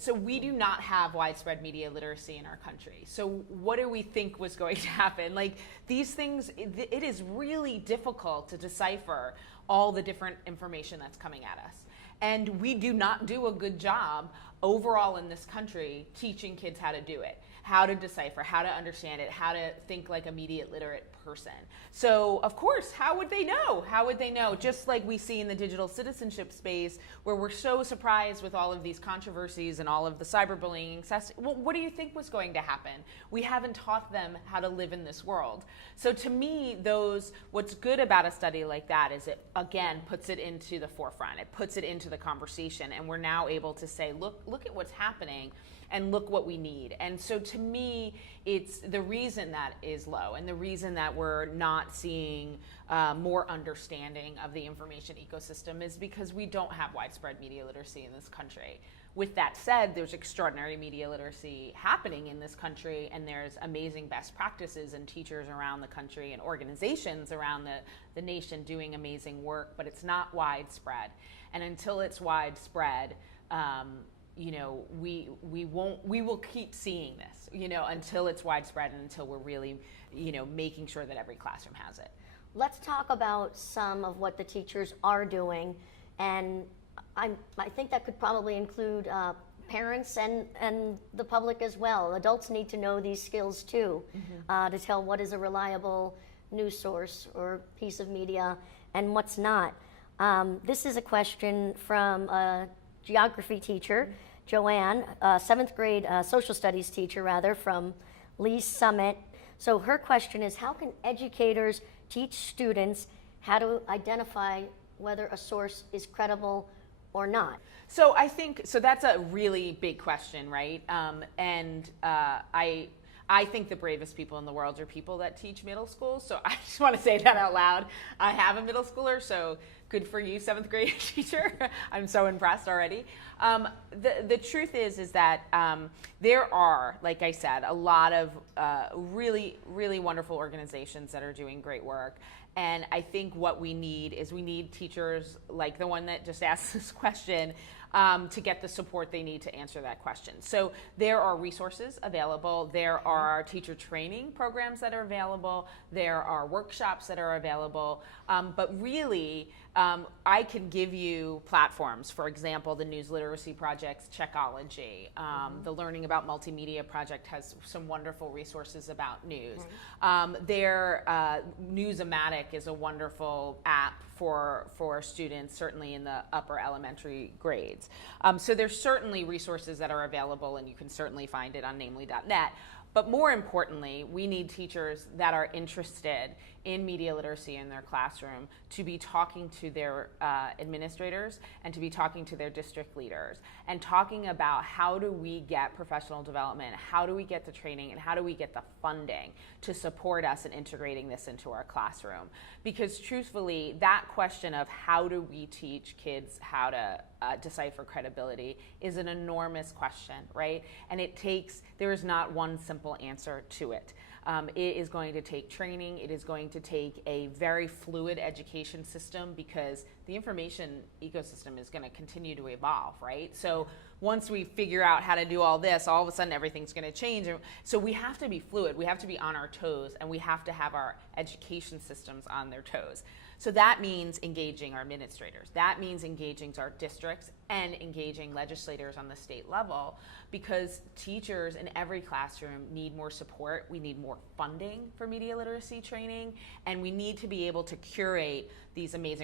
So we do not have widespread media literacy in our country. So what do we think was going to happen? Like these things, it is really difficult to decipher all the different information that's coming at us. And we do not do a good job overall in this country teaching kids how to do it, how to decipher, how to understand it, how to think like a media literate person. So of course, how would they know? How would they know? Just like we see in the digital citizenship space where we're so surprised with all of these controversies and all of the cyberbullying. Well, what do you think was going to happen? We haven't taught them how to live in this world. So to me, what's good about a study like that is it, again, puts it into the forefront. It puts it into the conversation. And we're now able to say, look at what's happening and look what we need. And so to me, it's the reason that is low and the reason that we're not seeing more understanding of the information ecosystem is because we don't have widespread media literacy in this country. With that said, there's extraordinary media literacy happening in this country, and there's amazing best practices and teachers around the country and organizations around the nation doing amazing work, but it's not widespread. And until it's widespread, you know, we will keep seeing this, you know, until it's widespread and until we're really, you know, making sure that every classroom has it. Let's talk about some of what the teachers are doing, and I think that could probably include parents and the public as well. Adults need to know these skills too, to tell what is a reliable news source or piece of media and what's not. This is a question from a geography teacher, Joanne, 7th grade social studies teacher rather, from Lee's Summit. So her question is, how can educators teach students how to identify whether a source is credible or not? So I think, so that's a really big question, right? I think the bravest people in the world are people that teach middle school. So I just want to say that out loud. I have a middle schooler, so good for you, 7th grade teacher. I'm so impressed already. The truth is that there are, like I said, a lot of really, really wonderful organizations that are doing great work. And I think what we need is teachers like the one that just asked this question to get the support they need to answer that question. So there are resources available. There are teacher training programs that are available. There are workshops that are available. But really, I can give you platforms. For example, the News Literacy Project's Checkology. The Learning About Multimedia Project has some wonderful resources about news. Newsomatic is a wonderful app for students, certainly in the upper elementary grades. So there's certainly resources that are available, and you can certainly find it on NAMLE.net. But more importantly, we need teachers that are interested in media literacy in their classroom to be talking to their administrators and to be talking to their district leaders and talking about how do we get professional development, how do we get the training, and how do we get the funding to support us in integrating this into our classroom. Because truthfully, that question of how do we teach kids how to decipher credibility is an enormous question, right? And there is not one simple answer to it. It is going to take training. It is going to take a very fluid education system because the information ecosystem is going to continue to evolve, right? So once we figure out how to do all this, all of a sudden everything's going to change. So we have to be fluid. We have to be on our toes, and we have to have our education systems on their toes. So that means engaging our administrators. That means engaging our districts and engaging legislators on the state level, because teachers in every classroom need more support. We need more funding for media literacy training, and we need to be able to curate these amazing